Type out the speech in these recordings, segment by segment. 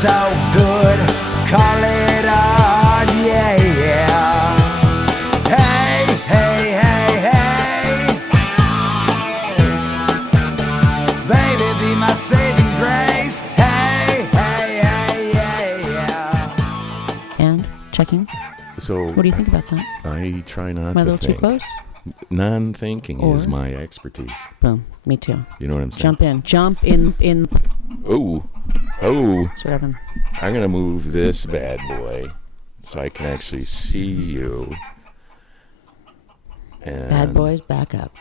so good, call it art, yeah, yeah. Hey, hey, hey, hey, baby, be my saving grace. Hey, hey, hey, yeah. And checking. So What do you think about that? I try not Am I a to little think. too close? Non-thinking is Or- my expertise. Boom. Me too. You know what I'm saying? Jump in. Oh, That's what happened. I'm going to move this bad boy so I can actually see you. And Bad boys, back up.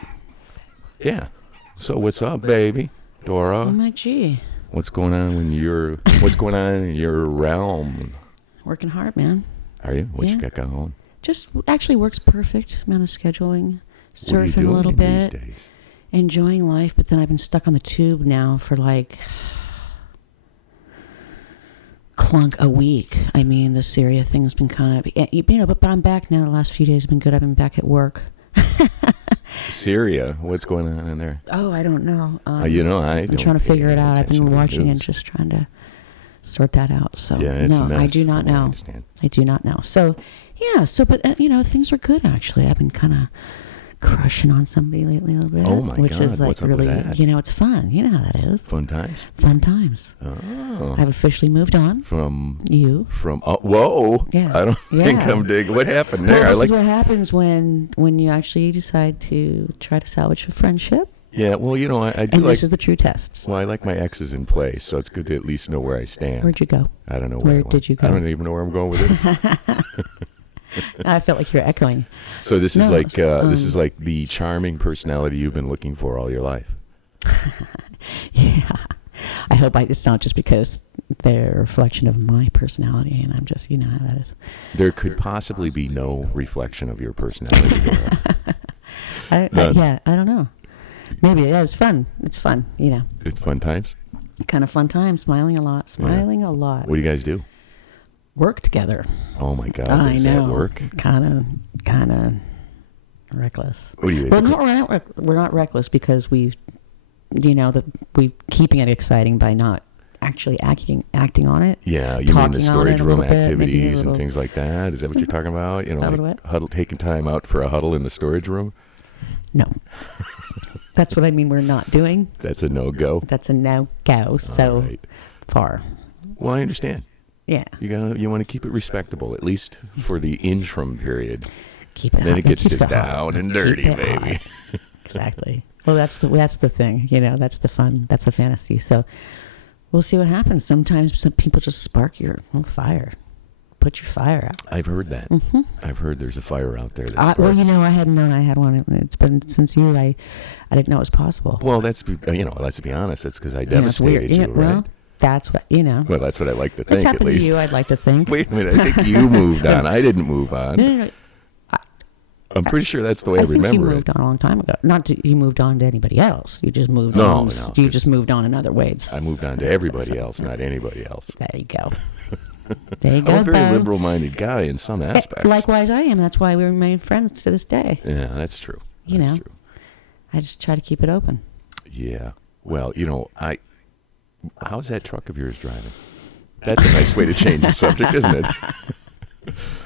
Yeah. So what's up, baby? Dora? Oh my gee. What's going on in your realm? Working hard, man. Are you? What you Yeah. got going? Just actually works perfect amount of scheduling. What are you Surfing doing a little these bit. days? Enjoying life, but then I've been stuck on the tube now for like a week. I mean, the Syria thing's been kind of, but I'm back now. The last few days have been good. I've been back at work. Syria. What's going on in there? Oh, I don't know. I'm trying to figure it out. I've been watching and just trying to sort that out. So Yeah, it's a no, mess, I do not from what I know. understand. I do not know. So yeah. So but things are good actually. I've been kind of crushing on somebody lately a little bit. Oh, my which God, is like what's up with really, that? it's fun. You know how that is. Fun times? Fun times. Oh. I've officially moved on. From Yeah. I don't think Yeah. I'm digging. What happened there? Well, this I is like. what happens when you actually decide to try to salvage a friendship. Yeah. Well, I do And like. this is the true test. Well, I like my exes in place, so it's good to at least know where I stand. Where'd you go? I don't know Where I went. did you go? I don't even know where I'm going with this. I felt like you're echoing. So this is No, this is like the charming personality you've been looking for all your life. Yeah. I hope it's not just because they're a reflection of my personality and I'm just, you know how that is. There could possibly be no reflection of your personality. Dora. I don't know. Maybe. Yeah, it's fun. It's fun, It's fun times. Kind of fun time, smiling a lot. A lot. What do you guys do? Work together. Oh my God! I Does know. that work? Kind of reckless. What do you? Well, we're not reckless because we keeping it exciting by not actually acting on it. Yeah, you mean talking the on storage it a room little bit, maybe a activities and little- things like that? Is that what you're talking about? what? Huddle, taking time out for a huddle in the storage room. No. That's what I mean we're not doing. That's a no-go. That's a no-go. So All right. far. Well, I understand. Yeah. You want to keep it respectable, at least for the interim period. Keep it Then hot. it gets keeps just it hot. down and Keep dirty, it baby. hot. Exactly. Well, that's the thing. That's the fun. That's the fantasy. So we'll see what happens. Sometimes some people just spark your fire. Put your fire out. I've heard that. Mm-hmm. I've heard there's a fire out there that sparks. Well, I hadn't known I had one. It's been since you. I didn't know it was possible. Well, let's be honest. It's because I It's weird. devastated you, right? Well, that's what Well, that's what I like to What's think, at happened least. to you? I'd like to think. Wait a minute. I think you moved on. I didn't move on. No. I'm pretty sure that's the way I think you remember moved it. on a long time ago. Not that you moved on to anybody else. You just moved No, on. no, You just- just moved on in other ways. I moved on to everybody else, not anybody else. There you go. There you go. I'm a very Bo. liberal-minded guy in some aspects. Likewise, I am. That's why we remain friends to this day. Yeah, that's true. You That's know. true. I just try to keep it open. Yeah. Well, how's that truck of yours driving? That's a nice way to change the subject, isn't it?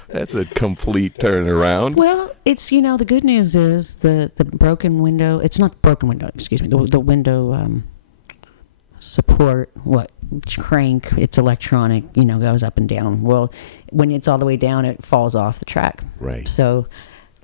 That's a complete turnaround. Well, it's the good news is the broken window. It's not the broken window. Excuse me. The window support. Crank. It's electronic. Goes up and down. Well, when it's all the way down, it falls off the track. Right. So,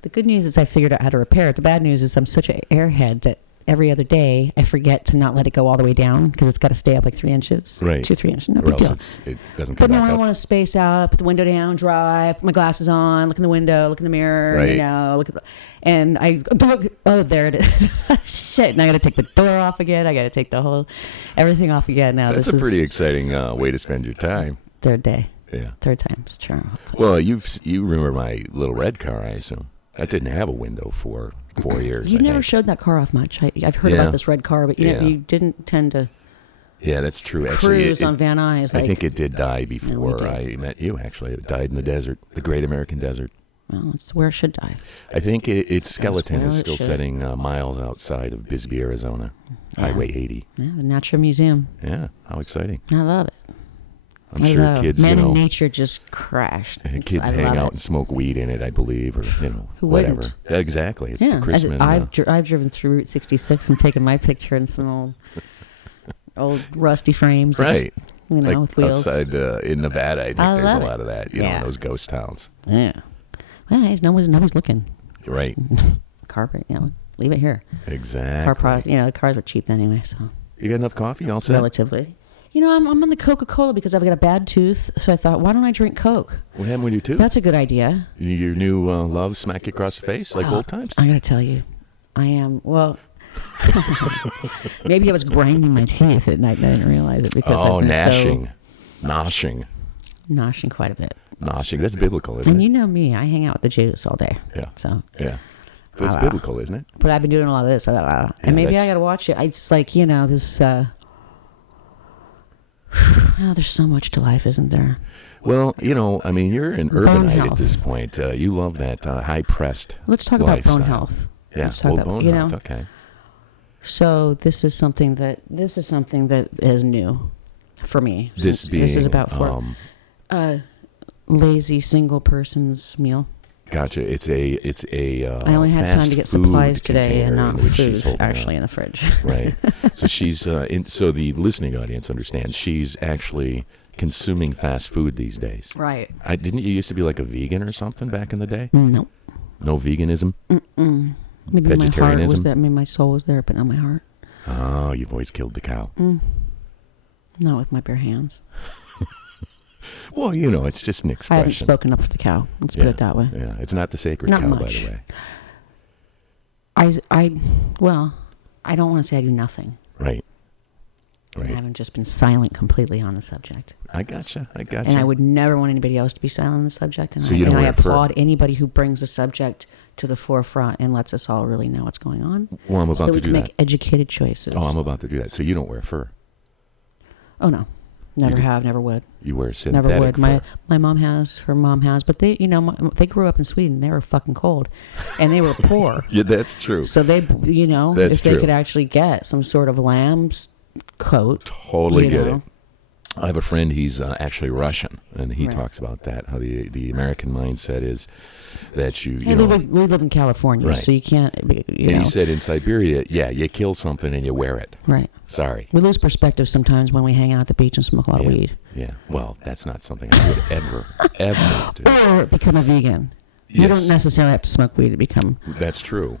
the good news is I figured out how to repair it. The bad news is I'm such an airhead that every other day I forget to not let it go all the way down because it's got to stay up like 3 inches. Right. 2-3 inches. No Or big deal. else it doesn't come But no, back I up. want to space out, put the window down, drive, put my glasses on, look in the window, look in the mirror, Right. look at and there it is. Shit, and I got to take the door off again. I got to take everything off again now. That's this a is pretty exciting way to spend your time. third day. Yeah. Third time's charm. Well, you remember my little red car, I assume. That didn't have a window for 4 years. You I never think. showed that car off much. I've heard Yeah. about this red car, but you didn't tend to Yeah, that's true. Actually, cruise on Van Nuys. I think it did die before I met you, actually. It died in the desert, the great American desert. Well, it's where it should die. I think its skeleton where is it still should. setting miles outside of Bisbee, Arizona. Yeah. Highway 80. Yeah, the Natural Museum. Yeah, how exciting. I love it. I'm sure kids, Man in Nature just crashed. Kids hang out and smoke weed in it, I believe, or Who whatever. wouldn't? Exactly. It's the Christmas. I've driven through Route 66 and taken my picture in some old rusty frames. Right. With wheels. Outside in Nevada, I think there's a lot of that, in those ghost towns. Yeah. Well, nobody's looking. Right. Carpet, leave it here. Exactly. The cars were cheap anyway, so. You got enough coffee all set? Relatively. I'm on the Coca-Cola because I've got a bad tooth, so I thought, why don't I drink Coke? What happened with your tooth? That's a good idea. Your new love smack you across the face like old times? I got to tell you, I am, maybe I was grinding my teeth at night and I didn't realize it because I've been Noshing. Noshing quite a bit. Noshing. That's biblical, isn't it? And you know me, I hang out with the Jews all day. Yeah. So. Yeah. But it's biblical, isn't it? But I've been doing a lot of this. And maybe I got to watch it. It's like, this... there's so much to life, isn't there? Well, you're an urbanite at this point. You love that high-pressed Let's talk lifestyle. about bone health. Yeah, Let's talk about bone health, okay. So this is something that is new for me. This is about for lazy single person's meal. Gotcha. It's a I only had time to get supplies today and not food actually in the fridge. Right. So she's so the listening audience understands she's actually consuming fast food these days. Right. Didn't you used to be like a vegan or something back in the day? No. No veganism? Mm-mm. Maybe vegetarianism? My heart was there. Maybe my soul was there, but not my heart. Oh, you've always killed the cow. Not with my bare hands. Well, it's just an expression. I haven't spoken up for the cow. Let's put it that way. Yeah, it's not the sacred not cow, much. by the way. I don't want to say I do nothing. Right. I haven't just been silent completely on the subject. I gotcha. And I would never want anybody else to be silent on the subject. And so you don't I applaud anybody who brings the subject to the forefront and lets us all really know what's going on. Well, I'm about to do that. So we can make educated choices. Oh, I'm about to do that. So you don't wear fur? Oh, no. Never have, never would. You wear synthetic never would. fur? My mom has, her mom has, but they, they grew up in Sweden. They were fucking cold, and they were poor. Yeah, that's true. So they, That's if they could actually get some sort of lamb's coat. Totally get it. I have a friend, he's actually Russian, and he talks about that, how the American mindset is that we live in California, so you can't, he said in Siberia, you kill something and you wear it. Right. Sorry. We lose perspective sometimes when we hang out at the beach and smoke a lot of weed. Yeah. Well, that's not something I would ever do. Or become a vegan. Yes. You don't necessarily have to smoke weed to become... That's true.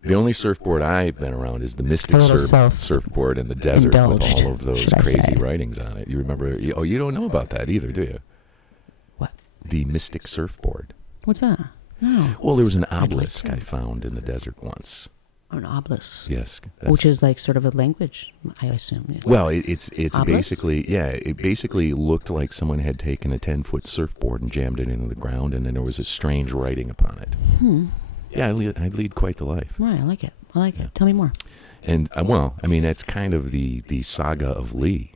The only surfboard I've been around is the Mystic surfboard in the desert with all of those crazy writings on it. You remember? Oh, you don't know about that either, do you? What? The Mystic surfboard. What's that? No. Well, there was an obelisk I found in the desert once. An obelisk? Yes. Which is like sort of a language, I assume. Well, it's basically, it basically looked like someone had taken a 10-foot surfboard and jammed it into the ground, and then there was a strange writing upon it. Yeah, I lead quite the life. Right, I like it. Yeah. Tell me more. And, that's kind of the saga of Lee,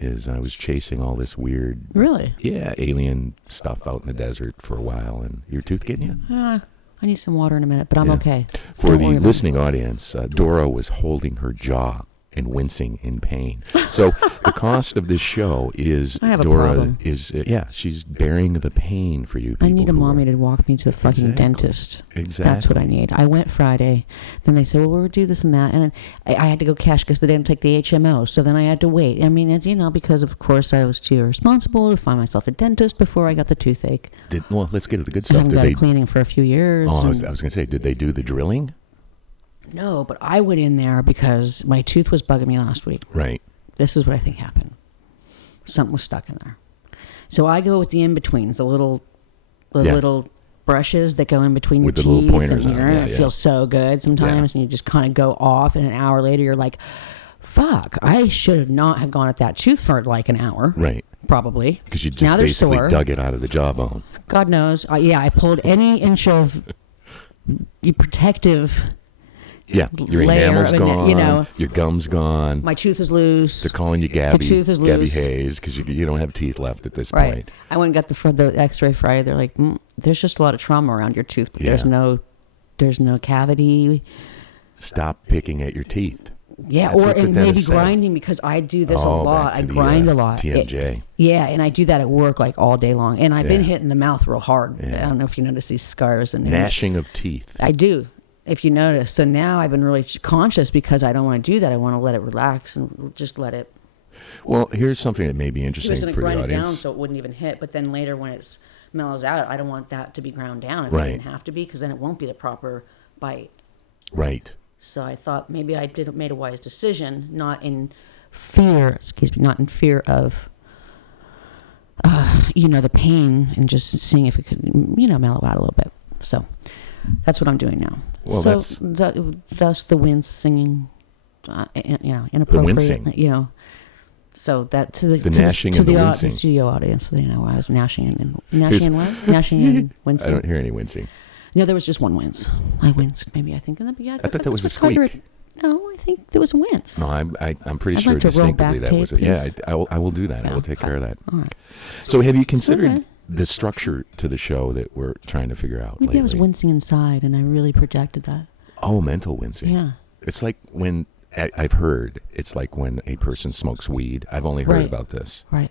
is I was chasing all this weird... Really? Yeah, alien stuff out in the desert for a while, and your tooth getting you? I need some water in a minute, but I'm okay. For the listening audience, Dora was holding her jaw and wincing in pain. So the cost of this show is Dora is she's bearing the pain for you people. I need a mommy to walk me to the fucking dentist. Exactly. That's what I need. I went Friday. Then they said, well, we'll do this and that. And I had to go cash because they didn't take the HMO. So then I had to wait. I mean, it's, because of course I was too irresponsible to find myself a dentist before I got the toothache. Let's get to the good stuff. I haven't got a cleaning for a few years. Oh, I was going to say, did they do the drilling? No, but I went in there because my tooth was bugging me last week. Right. This is what I think happened. Something was stuck in there. So I go with the in-betweens, the little brushes that go in between your teeth. With the little pointers on it feels so good sometimes, and you just kind of go off, and an hour later you're like, fuck, I should not have gone at that tooth for like an hour. Right. Probably. Because you just basically dug it out of the jawbone. God knows. I pulled any inch of protective... Yeah, your enamel's gone, your gum's gone. My tooth is loose. They're calling you Gabby. The tooth is loose. Gabby Hayes, because you don't have teeth left at this point. I went and got the X-ray Friday. They're like, there's just a lot of trauma around your tooth, but there's no cavity. Stop picking at your teeth. Yeah, That's or what the and maybe dentist said. grinding, because I do this a Oh, lot. back I to the, grind a lot. TMJ. Yeah, and I do that at work like all day long. And I've been Yeah. hit in the mouth real hard. Yeah. I don't know if you notice these scars. And Gnashing of teeth. I do, if you notice. So now I've been really conscious because I don't want to do that. I want to let it relax and just let it. Well, here's something that may be I was interesting going to for the grind it down audience. so it wouldn't even hit. But then later when it mellows out, I don't want that to be ground down if Right. it didn't have to be, because then it won't be the proper bite. Right. So I thought maybe I made a wise decision, not in fear of, the pain, and just seeing if it could, mellow out a little bit. So that's what I'm doing now. Well, so that's... thus the wincing, inappropriate, wincing. So that to the gnashing and the wincing. the studio audience, so they know I was gnashing and what? Gnashing and wincing. I don't hear any wincing. No, there was just one wince. I winced, maybe. I think in the beginning. I thought that was a squeak. No, I think there was a wince. No, I'm pretty I'd sure like to roll distinctly back that was it. tape, Yeah, please. I will do that. I Yeah, will take okay. care of that. All right. So have you considered okay. the structure to the show that we're trying to figure out Maybe lately? I was wincing inside, and I really projected that. Oh, mental wincing. Yeah. It's like when, I've heard, it's like when a person smokes weed. I've only heard Right. about this. Right.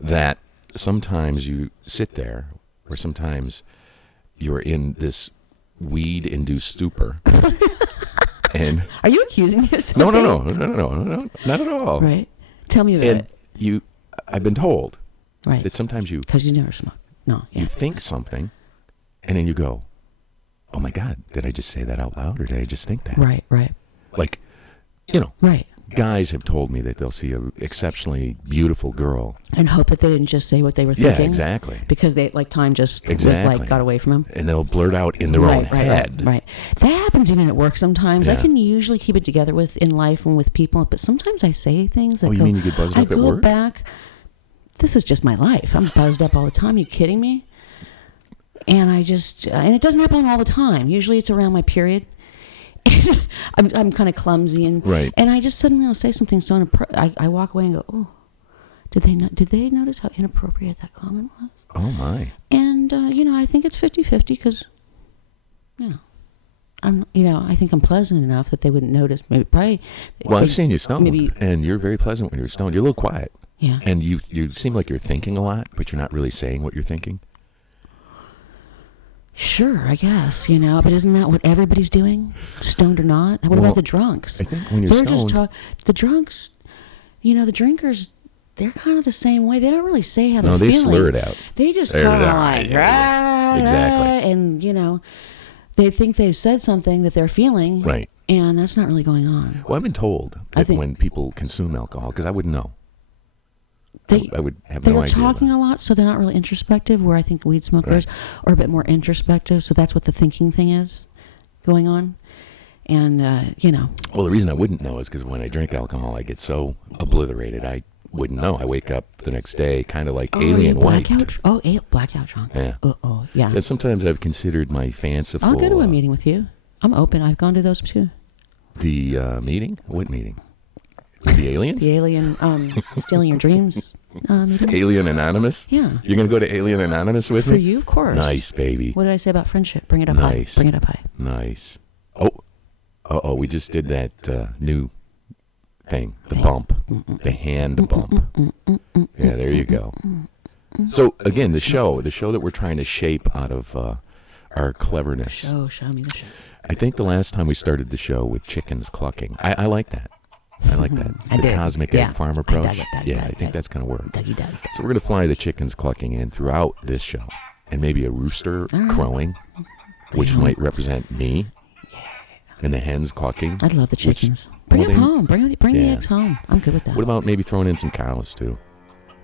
That sometimes you sit there, or sometimes you're in this weed-induced stupor. And Are you accusing me of no, something? no, not at all. Right. Tell me about And it. I've been told Right. that sometimes you Because you never smoke. No. Yeah. think something, and then you go, "Oh my God, did I just say that out loud, or did I just think that?" Right. Right. Like, Right. guys have told me that they'll see an exceptionally beautiful girl. And hope that they didn't just say what they were Yeah, thinking. exactly. Because time just Exactly. got away from them. And they'll blurt out in their own head. Right. That happens even at work sometimes. I Yeah. can usually keep it together in life and with people, but sometimes I say things that Oh, you mean you get buzzed up at work? back. This is just my life. I'm buzzed up all the time. You kidding me? And and it doesn't happen all the time. Usually it's around my period. I'm kind of clumsy, Right. and I just suddenly will say something so I walk away and go, oh, did they notice how inappropriate that comment was? Oh my. And I think it's 50-50 because I think I'm pleasant enough that they wouldn't notice. Well, I've seen you stoned, maybe. and you're very pleasant when you're stoned. You're a little quiet. Yeah. And you seem like you're thinking a lot, but you're not really saying what you're thinking. Sure, I guess, but isn't that what everybody's doing, stoned or not? What Well, about the drunks? I think when you're They're just stoned... the drunks, the drinkers, they're kind of the same way. They don't really say how No, they're they feeling. slur it out. They just Slur kind it of out. like, Yeah. Exactly. and, they think they said something that they're feeling. Right. And that's not really going on. Well, I've been told I that think- when people consume alcohol, because I wouldn't know. I would have They no were idea. talking a lot, so they're not really introspective, where I think weed smokers are a bit more introspective, so that's what the thinking thing is going on. And, Well, the reason I wouldn't know is because when I drink alcohol, I get so obliterated, I wouldn't know. I wake up the next day kind of like alien white. Blackout drunk. Yeah. Yeah. And sometimes I've considered my fanciful... I'll go to a meeting with you. I'm open. I've gone to those too. The meeting? What meeting? With the aliens? The alien, stealing your dreams meeting. Alien Anonymous? Yeah. You're going to go to Alien Anonymous with For me? you, of course. Nice, baby. What did I say about friendship? Bring it up Nice. high. Bring it up high. Nice. Oh, we just did that new thing. The bump. The hand bump. Yeah, there you go. So, again, the show that we're trying to shape out of our cleverness. Show me the show. I think the last time we started the show with chickens clucking. I like that. I like that. I the did. cosmic Yeah. egg farm I approach. dug it, dug it, Yeah, dug I it, think dug that's going to work. Dougie. So we're going to fly the chickens clucking in throughout this show. And maybe a rooster crowing, which might represent me. And the hens clucking. I'd love the which- chickens. Bring well, them they- home. Bring the yeah. eggs home. I'm good with that. What about maybe throwing in some cows, too?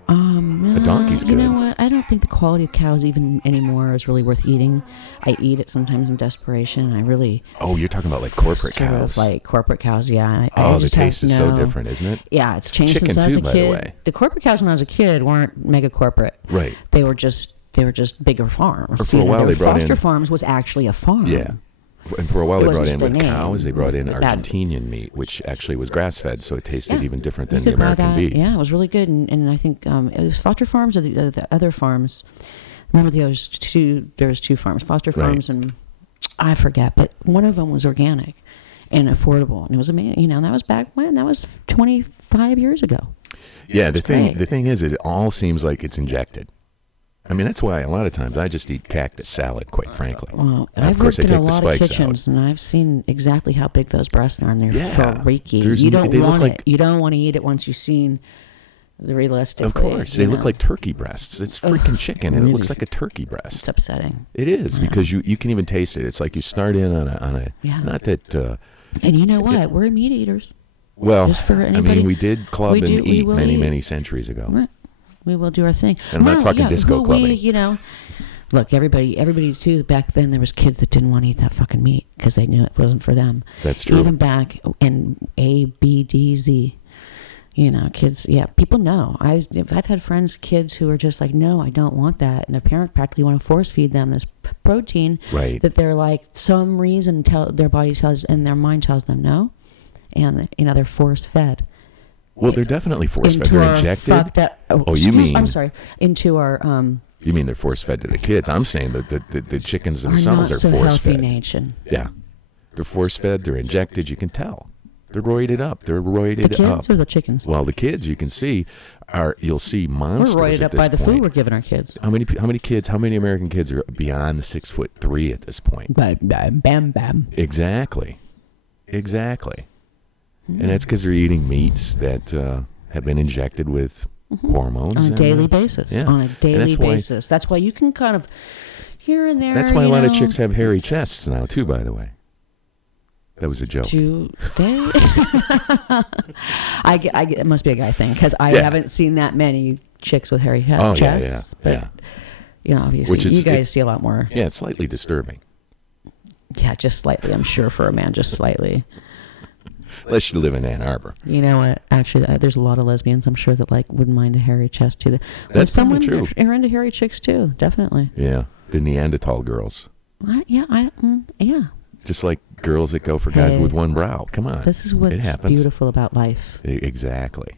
A donkey's You know good. what? I don't think the quality of cows even anymore is really worth eating. I eat it sometimes in desperation. I really Oh, you're talking about like corporate sort cows. of like corporate cows. Yeah. Oh, the just taste have is so no- different, isn't it? Yeah, it's changed Chicken since I was too, a by the kid. way. The corporate cows when I was a kid weren't mega corporate. Right. They were just bigger farms. Or for a while their they brought Foster in- Farms was actually a farm. Yeah. And for a while It they wasn't brought in just with the name. cows, they brought in That- Argentinian meat, which actually was grass-fed, so it tasted Yeah. even different You than the could buy American that. beef. Yeah, it was really good. And I think it was Foster Farms or the other farms. Remember there was two farms, Foster Right. Farms and I forget, but one of them was organic. and affordable. And it was amazing. You know, that was back when? That was 25 years ago. Yeah, the thing is, it all seems like it's injected. I mean, that's why a lot of times I just eat cactus salad, quite frankly. Well, I've worked in a lot of kitchens, and I've seen exactly how big those breasts are, and they're freaky. You don't want it. You don't want to eat it once you've seen the realistic. Of course, they look like turkey breasts. It's freaking chicken, and it looks like a turkey breast. It's upsetting. It is, because you can even taste it. It's like you start in on a not that. And you know what? We're meat eaters. Well, I mean, we did club and eat many centuries ago. Right. We will do our thing. And I'm not talking disco clubbing. You know, look, everybody too. Back then, there was kids that didn't want to eat that fucking meat because they knew it wasn't for them. That's true. Even back in A, B, D, Z, you know, kids. Yeah, people know. I've had friends, kids who are just like, no, I don't want that, and their parents practically want to force feed them this protein. Right. That they're like, some reason their body tells and their mind tells them no, and you know they're force fed. Well, they're definitely force-fed. They're injected. I'm sorry. Into our. You mean they're force-fed to the kids? I'm saying that the chickens themselves are not so force-fed. Healthy nation. Yeah, they're force-fed. They're injected. You can tell. They're roided up. The kids or the chickens? Well, the kids you can see you'll see monsters. We're roided up by the food we're giving our kids. How many American kids are beyond 6'3" at this point? Bam. Exactly. And that's because they're eating meats that have been injected with hormones. On a daily basis. Yeah. On a daily basis. That's why you can kind of here and there. That's why a lot of chicks have hairy chests now, too, by the way. That was a joke. It must be a guy thing because I haven't seen that many chicks with hairy chests. But, you know, obviously, you guys see a lot more. Yeah, it's slightly disturbing. Yeah, just slightly, I'm sure, for a man, just slightly. Unless you live in Ann Arbor. You know what? Actually, there's a lot of lesbians, I'm sure, that wouldn't mind a hairy chest too. That's probably true. Are into hairy chicks too, definitely. Yeah, the Neanderthal girls. Yeah. Just like girls that go for guys with one brow. Come on. This is what's beautiful about life. Exactly.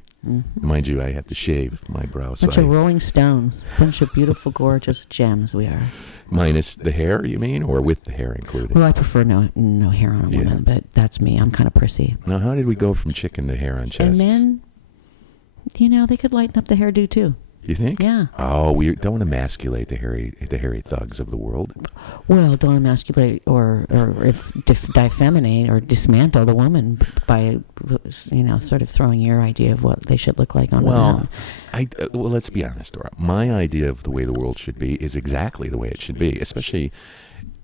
Mind you, I have to shave my brow. Bunch of Rolling Stones. Bunch of beautiful, gorgeous gems we are. Minus the hair, you mean, or with the hair included? Well, I prefer no hair on a woman, but that's me. I'm kind of prissy. Now, how did we go from chicken to hair on chests? And men, you know, they could lighten up the hairdo too. You think? Yeah. Oh, we don't emasculate the hairy thugs of the world. Well, don't emasculate or defeminate or dismantle the woman by, you know, sort of throwing your idea of what they should look like on the ground. Well, let's be honest, Dora. My idea of the way the world should be is exactly the way it should be, especially...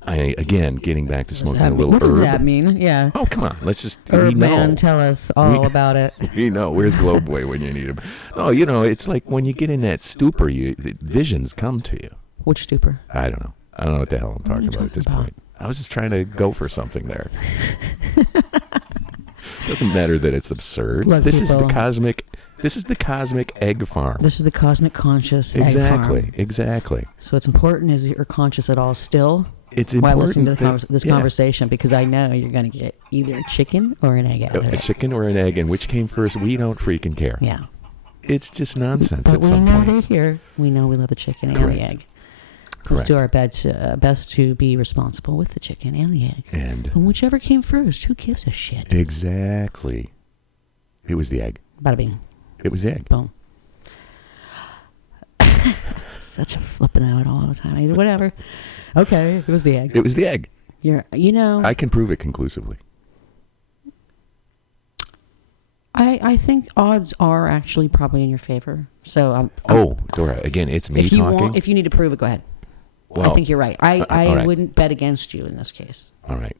again, getting back to smoking a little herb. What does that mean? Yeah. Oh, come on. Let's just... Herb man, tell us all about it. We know. Where's Globe Boy when you need him? No, you know, it's like when you get in that stupor, visions come to you. Which stupor? I don't know. I don't know what the hell I'm talking about at this point. I was just trying to go for something there. Doesn't matter that it's absurd. Look, this is the cosmic egg farm. This is the cosmic conscious egg farm. Exactly. So it's important is you're conscious at all still. It's while important listening to this conversation, because I know you're going to get either a chicken or an egg out of it. A chicken or an egg, and which came first, we don't freaking care. Yeah. It's just nonsense but at some point. But we know they're here. We know we love the chicken and the egg. Let's do our best to be responsible with the chicken and the egg. And whichever came first, who gives a shit? Exactly. It was the egg. Bada bing. It was the egg. Boom. Such a flipping out all the time. Whatever. Okay, it was the egg. It was the egg. You know. I can prove it conclusively. I think odds are actually probably in your favor. So Dora, again, it's me talking. If you need to prove it, go ahead. Well, I think you're right. I wouldn't bet against you in this case. All right.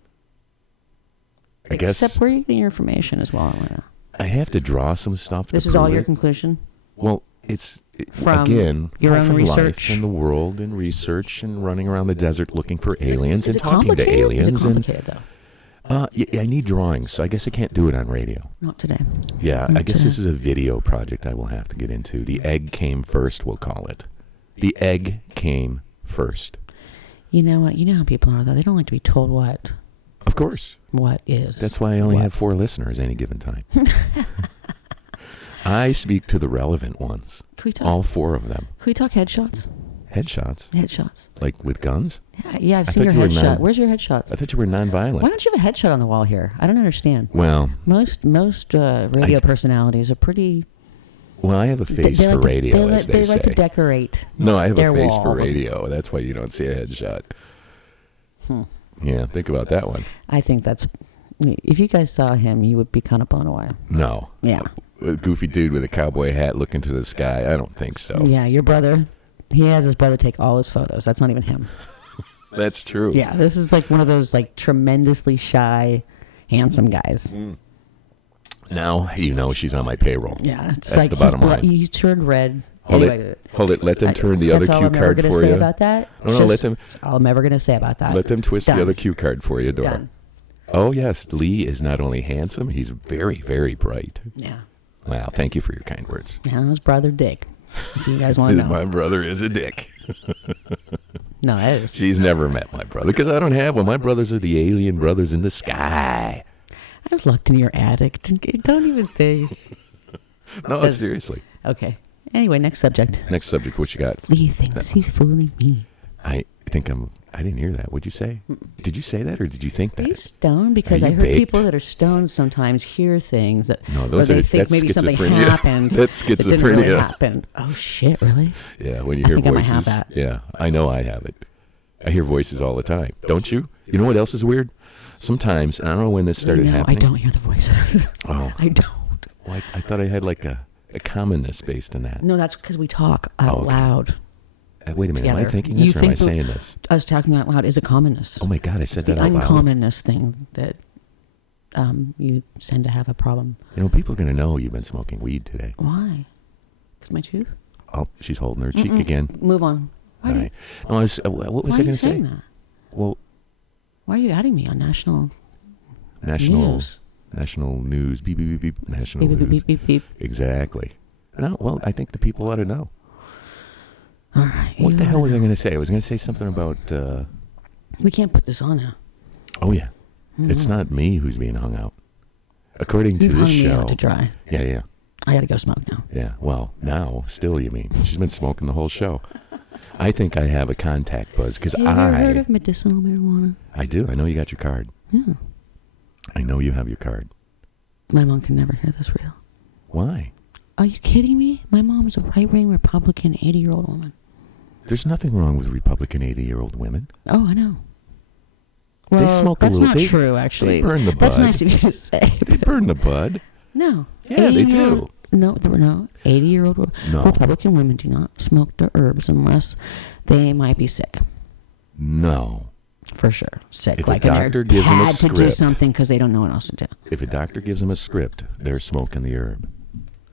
Except we're getting your information as well. I have to draw some stuff. This is all your conclusion? Well, it's from your own research in the world and research and running around the desert looking for aliens and talking to aliens. Is it complicated though? Yeah, I need drawings, so I guess I can't do it on radio. Not today. Yeah, I guess this is a video project I will have to get into. The egg came first, we'll call it. The egg came first. You know what? You know how people are, though. They don't like to be told what. Of course. What is. That's why I only have 4 listeners any given time. I speak to the relevant ones. Can we talk? All 4 of them. Can we talk headshots? Headshots? Headshots. Like with guns? Yeah, I've seen your headshot. Where's your headshots? I thought you were nonviolent. Why don't you have a headshot on the wall here? I don't understand. Well, most radio personalities are pretty. Well, I have a face for radio, as they say. They like to decorate. No, I have their a face wall for radio. That's why you don't see a headshot. Yeah, think about that one. I think that's. If you guys saw him, you would be kind of blown away. No. Yeah. A goofy dude with a cowboy hat looking to the sky. I don't think so. Yeah, your brother. He has his brother take all his photos. That's not even him. That's true. Yeah, this is like one of those like tremendously shy, handsome guys. Now you know she's on my payroll. Yeah, it's that's like the bottom line. He's turned red. Hold it. Let them turn the other cue card for you. That's all I'm ever going to say about that. No, let them. That's all I'm ever going to say about that. Let them twist Done. the other cue card for you, Dora. Done. Oh yes, Lee is not only handsome, he's very, very bright. Yeah. Wow, thank you for your kind words. Yeah, his brother Dick. If you guys want to know. My brother is a dick. No, that is. She's never met my brother because I don't have one. My brothers are the alien brothers in the sky. I've looked in your attic. Don't even think. No, seriously. Okay. Anyway, next subject. Next subject. What you got? Lee thinks he's fooling me. I didn't hear that. What'd you say? Did you say that or did you think that? Are you stoned? Because I heard people that are stoned sometimes hear things that they think maybe something happened. That's schizophrenia. It didn't really happen. Oh shit! Really? Yeah. When you hear voices. I might have that. Yeah, I know I have it. I hear voices all the time. Don't you? You know what else is weird? Sometimes, I don't know when this started happening. I don't hear the voices. Oh. I don't. Well, I thought I had like a commonness based in that. No, that's because we talk out loud. Wait a minute. Together. Am I thinking this or am I saying this? Us talking out loud is a commonness. Oh my God, I said that out loud. It's the uncommonness loud. thing that you tend to have a problem. You know, people are going to know you've been smoking weed today. Why? Because my tooth? Oh, she's holding her cheek again. Move on. All right. No, what was I going to say? That? Well, why are you adding me on national news? National news. Beep, beep, beep, beep. National beep, news. Beep, beep, beep, beep. Exactly. No, well, I think the people ought to know. All right. What the hell was I going to say? I was going to say something about... we can't put this on now. Oh, yeah. Mm-hmm. It's not me who's being hung out. According to this show... You've hung me out to dry. Yeah. I got to go smoke now. Yeah, well, now, still, you mean. She's been smoking the whole show. I think I have a contact buzz because Have you ever heard of medicinal marijuana? I do. I know you got your card. Yeah. I know you have your card. My mom can never hear this real. Why? Are you kidding me? My mom is a right-wing Republican 80-year-old woman. There's nothing wrong with Republican 80-year-old women. Oh, I know. Well, they smoke a little. That's not true, actually. They burn the bud. That's nice of you to say. They burn the bud. No. Yeah, they do. No, 80-year-old Republican women do not smoke the herbs unless they might be sick. No. For sure. Sick. If a doctor gives them a script. To do something because they don't know what else to do. If a doctor gives them a script, they're smoking the herb.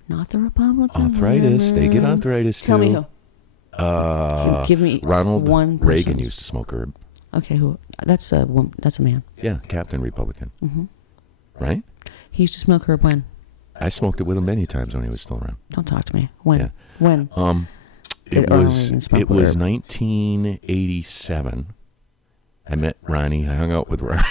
Not the Republican. Arthritis. They get arthritis, too. Tell me who. Give me Ronald one person. Reagan used to smoke herb. Okay, who? That's a man. Yeah, Captain Republican. Mm-hmm. Right? He used to smoke herb when? I smoked it with him many times when he was still around. Don't talk to me. When? Yeah. When? It was 1987. I met Ronnie. I hung out with Ronnie.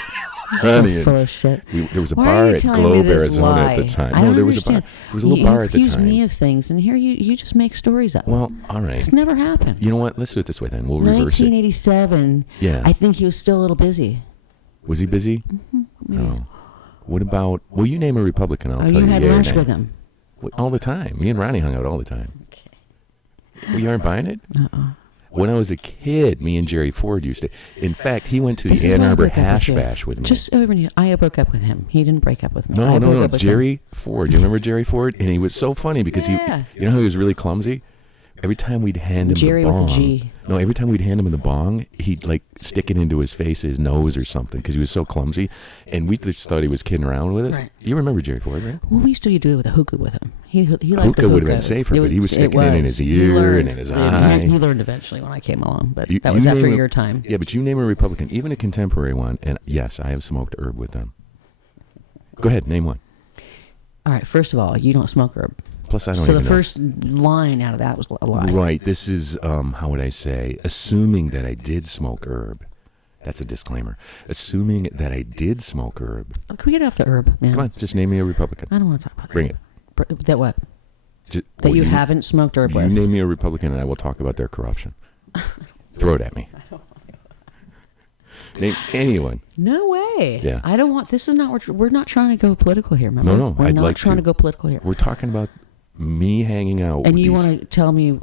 So full of shit. There was a bar at Globe, Arizona at the time. I don't there was understand. There was a little bar at the time. You accuse me of things, and here you just make stories up. Well, all right. It's never happened. You know what? Let's do it this way then. We'll reverse it. 1987. Yeah. I think he was still a little busy. Was he busy? Mm-hmm. No. What about... Well, you name a Republican. I'll tell you. You had lunch with him. All the time. Me and Ronnie hung out all the time. Okay. Well, you aren't buying it? Uh-uh. When I was a kid, me and Jerry Ford used to... In fact, he went to the Ann Arbor Hash Bash with me. Just over I broke up with him. He didn't break up with me. No. Jerry Ford. You remember Jerry Ford? And he was so funny because you know how he was really clumsy? Every time we'd hand him Jerry the bong... with a G. No, every time we'd hand him the bong, he'd like stick it into his face, his nose or something, because he was so clumsy. And we just thought he was kidding around with us. Right. You remember Jerry Ford, right? Well, we used to do it with a hookah with him. He liked the hookah would have been safer, but he was sticking it in his ear and in his eye. He learned eventually when I came along, but that was after your time. Yeah, but you name a Republican, even a contemporary one, and yes, I have smoked herb with them. Go ahead, name one. All right, first of all, you don't smoke herb. Plus, I don't So even the know. first line out of that was a lie. Right. This is, how would I say, assuming that I did smoke herb. That's a disclaimer. Assuming that I did smoke herb. Can we get off the herb, man? Come on, just name me a Republican. I don't want to talk about that. Bring it. That what? That you haven't smoked herb with. You name me a Republican and I will talk about their corruption. Throw it at me. Name anyone. No way. Yeah. I don't want. This is not. We're not trying to go political here. Remember? No. We're I'd not like trying to to go political here. We're talking about me hanging out. And with you these... want to tell me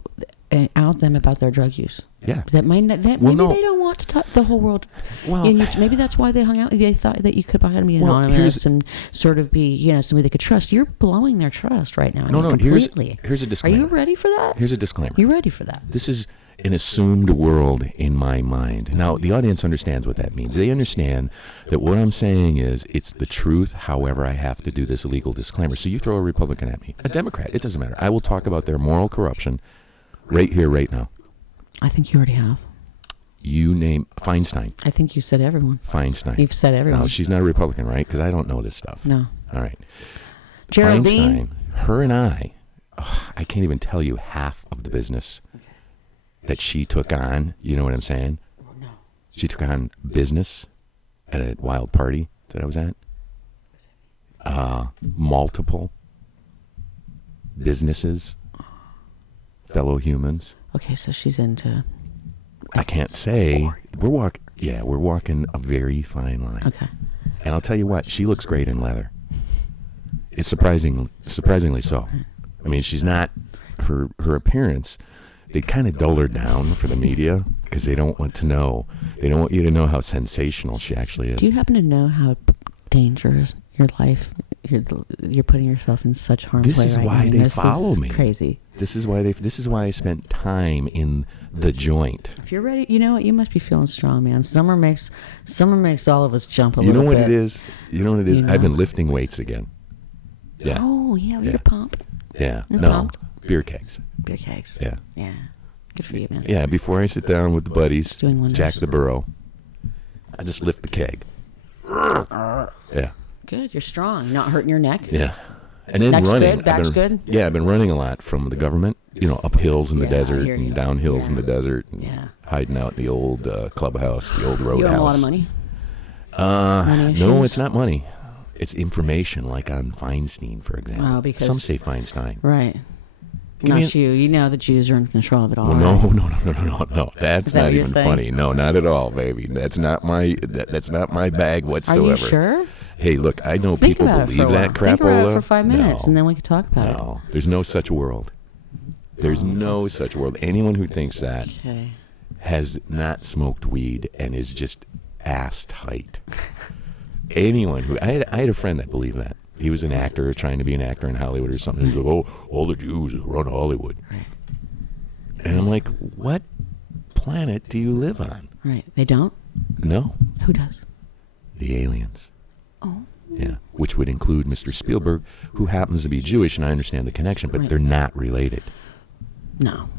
and out them about their drug use? Yeah. That might not, that Well, maybe no. they don't want to talk the whole world. Well, and maybe that's why they hung out. They thought that you could be anonymous and sort of be, somebody they could trust. You're blowing their trust right now. No. Completely. Here's a disclaimer. Are you ready for that? Here's a disclaimer. You ready for that? This is an assumed world in my mind. Now, the audience understands what that means. They understand that what I'm saying is it's the truth. However, I have to do this legal disclaimer. So you throw a Republican at me, a Democrat, it doesn't matter. I will talk about their moral corruption right here, right now. I think you already have. You name Feinstein. I think you said everyone. Feinstein. You've said everyone. No, she's not a Republican, right? Because I don't know this stuff. No. All right. Geraldine. Feinstein, her and I can't even tell you half of the business that she took on. You know what I'm saying? No. She took on business at a wild party that I was at. Multiple businesses, fellow humans. Okay, so she's into. I can't say. We're walking a very fine line. Okay. And I'll tell you what, she looks great in leather. It's surprisingly so. I mean, she's not her appearance. They kind of dull her down for the media because they don't want to know. They don't want you to know how sensational she actually is. Do you happen to know how dangerous your life? You're putting yourself in such harm's way. This is why they follow me. Crazy. This is why I spent time in the joint. If you're ready, you know what? You must be feeling strong, man. Summer makes all of us jump a You little know what bit. it is? You know what it is? You know. I've been lifting weights again. Yeah. Oh, yeah. You're pumped. Yeah. You're No. pumped. Beer kegs. Beer kegs. Yeah. Yeah. Good for you, man. Yeah. Before I sit down with the buddies, Doing wonders. Jack the Burro, I just lift the keg. Yeah. Good. You're strong. You're not hurting your neck. Yeah. And then Neck's running. good? Back's good? Yeah, I've been running a lot from the government, up hills in the Yeah, I desert hear and you. down hills Yeah. in the desert and Yeah. hiding out in the old clubhouse, the old roadhouse. You earn a lot of money? No, issues? it's not money. It's information, like on Feinstein, for example. Oh, because- Some say Feinstein. Right. Give me Not you. You know the Jews are in control of it all. Well, right? no. That's Is that not what you're even saying? funny. No, not at all, baby. That's not my bag Are whatsoever. you sure? Hey, look, I know Think people about it for a believe that while. Think about crapola. it for 5 minutes, No. and then we could talk about it. No, there's no such world. There's no such world. Anyone who thinks that Okay. has not smoked weed and is just ass tight. Anyone who I had a friend that believed that. He was an actor, trying to be an actor in Hollywood or something. He's like, "Oh, all the Jews run Hollywood." Right. And I'm like, "What planet do you live on?" Right. They don't? No, Who does? the aliens. Oh. Yeah, which would include Mr. Spielberg, who happens to be Jewish, and I understand the connection, but Right. they're not related. No.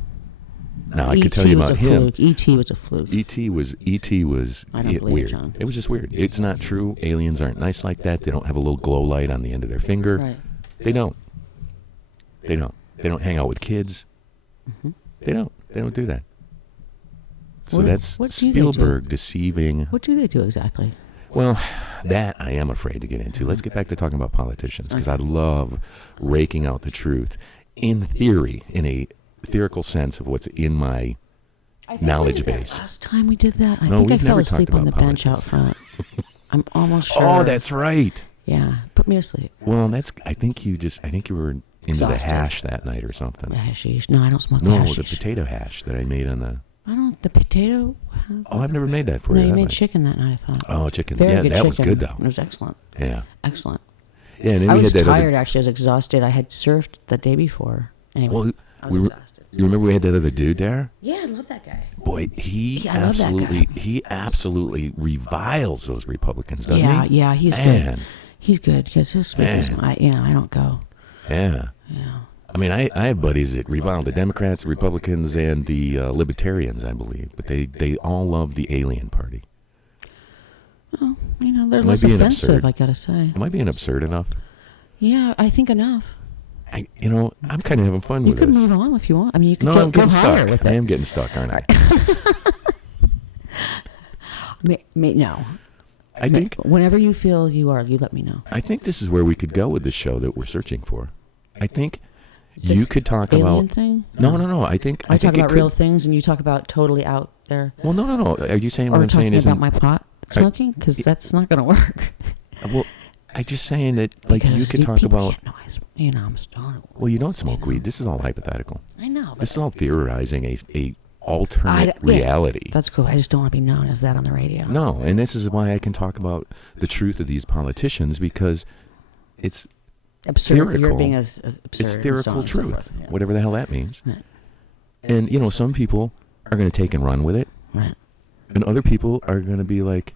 Now, I could tell you was about a him. fluke. E.T. was a fluke. E.T. was I don't believe it, weird. John. It was just weird. It's not true. Aliens aren't nice like that. They don't have a little glow light on the end of their finger. Right. They don't. They don't hang out with kids. Mm-hmm. They don't do that. So What- that's what do they do? Spielberg deceiving. What do they do exactly? Well, that I am afraid to get into. Let's get back to talking about politicians, because I love raking out the truth in theory, in a theoretical sense of what's in my knowledge base. Last time we did that, I No, think I we've fell never asleep talked on the about bench out politics. front. I'm almost sure. Oh, that's right. Yeah, put me to sleep. Well, I think you were into Exhausted. the hash that night or something. Hashish. No, I don't smoke No, hashish. the potato hash that I made on the. The potato. Oh, I've never made that for No, you. you have made I? chicken that night, I thought. Oh, chicken. Very Yeah, good that chicken. was good though. It was excellent. Yeah. Excellent. Yeah, and then I we was had that tired, other. actually. I was exhausted. I had surfed the day before. Anyway, Well, I was exhausted. you remember we had that other dude there? Yeah, I love that guy. Boy, I love that guy. he absolutely reviles those Republicans, doesn't Yeah, he? yeah, he's Man. good. He's good because he'll speak his Man. mind. I don't go. Yeah. Yeah. I mean, I have buddies that revile the Democrats, the Republicans, and the Libertarians, I believe, but they all love the alien party. Well, they're It might less be an offensive, absurd. I gotta say. Am I being absurd enough? Yeah, I think enough. I'm kind of having fun You with could this. move on if you want. I mean, you could No, go, I'm go getting higher stuck. with I it. am getting stuck, aren't I? No. I think Whenever you feel you are, you let me know. this is where we could go with the show that we're searching for. I think You could talk alien about thing. No. I think I talk it about could, real things, and you talk about totally out there. Well, no. Are you saying what Or I'm saying talking isn't about my pot smoking? Because that's not going to work. Well, I'm just saying that, like, you could talk people about. Can't know I'm stoned. Well, you don't smoke weed. This is all hypothetical. I know. This is all theorizing a alternate reality. Yeah, that's cool. I just don't want to be known as that on the radio. No, and this is why I can talk about the truth of these politicians, because it's absurd. theoretical. You're being absurd. It's theoretical truth, So yeah. whatever the hell that means. Right. And, some people are going to take and run with it. Right. And other people are going to be like,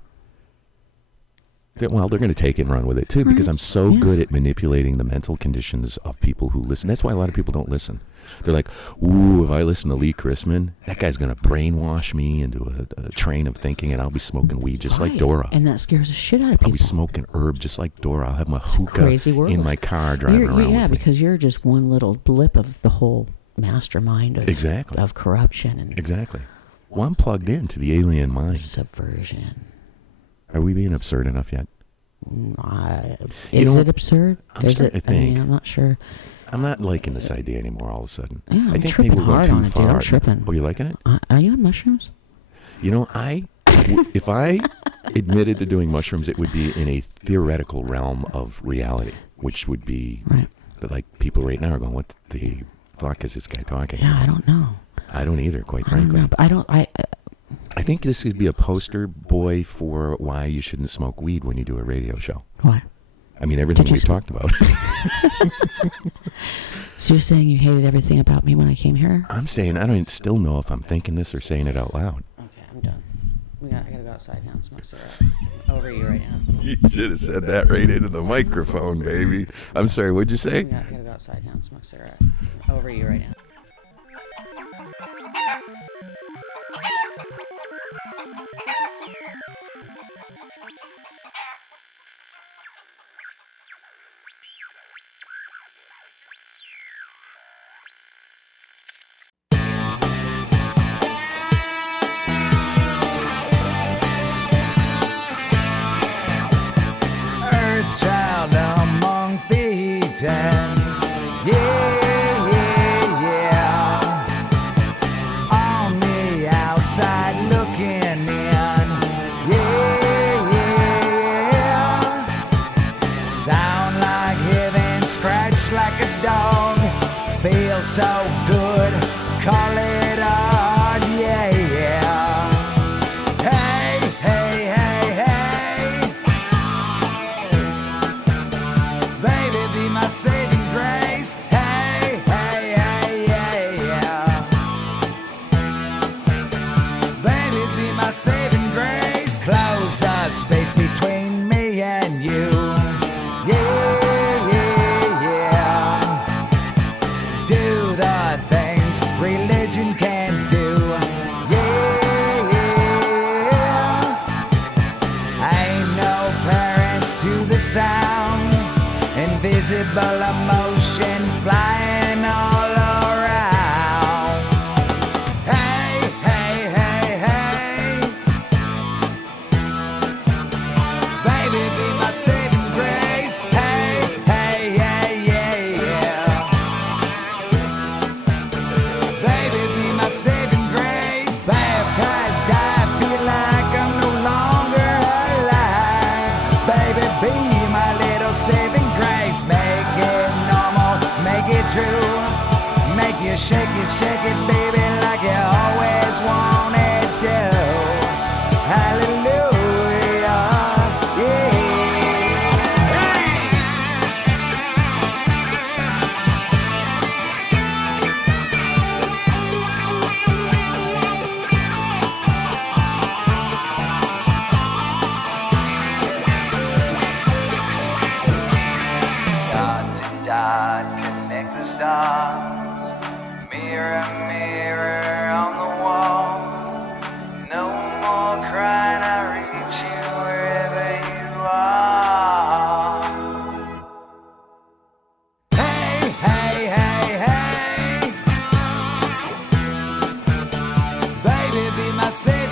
they're going to take and run with it too, because I'm so good at manipulating the mental conditions of people who listen. That's why a lot of people don't listen. They're like, ooh, if I listen to Lee Chrisman, that guy's going to brainwash me into a train of thinking, and I'll be smoking weed just like Dora. And that scares the shit out of people. I'll be smoking herb just like Dora. I'll have my hookah in my car driving around with me. Because you're just one little blip of the whole mastermind of corruption. And exactly. Well, I'm plugged into the alien mind. Subversion. Are we being absurd enough yet? Is it absurd? I'm starting to think. I'm not sure. I'm not liking this idea anymore all of a sudden. Yeah, I think tripping maybe we're hard going on too it, far. dude. I'm tripping. Oh, you liking it? Are you on mushrooms? If I admitted to doing mushrooms, it would be in a theoretical realm of reality, which would be like people right now are going, what the fuck is this guy talking about? Yeah, I don't know. I don't either, quite frankly. I don't know, but I think this could be a poster boy for why you shouldn't smoke weed when you do a radio show. Why? I mean, everything we've talked about. So you're saying you hated everything about me when I came here? I'm saying I don't still know if I'm thinking this or saying it out loud. Okay, I'm done. I gotta go outside now and smoke cigarette. Over you right now. You should have said that right into the microphone, baby. I'm sorry, what'd you say? I gotta go outside now and smoke cigarette. Over you right now. Earth child among thetans. Yeah, on the outside looking in. Yeah, sound like heaven, scratch like a dog. Feel so good, call it art. Yeah. Baby, be my saving grace. Hey, yeah. Baby, be my saving grace. Close the space between me and you. Yeah. Do the things religion can't do. Yeah. Ain't no parents to the sound. Invisible emotion flying all around. Hey. Baby, be my saving grace. Hey, yeah. Baby, be my saving grace. Baptized, I feel like I'm no longer alive. Baby, be my little saving grace. Make it normal, make it true. Make you shake it, baby, like you always wanted to. Hallelujah, yeah. Dot to dot, connect the stars. Mirror, mirror on the wall. No more crying, I reach you wherever you are. Hey. Baby, be my savior.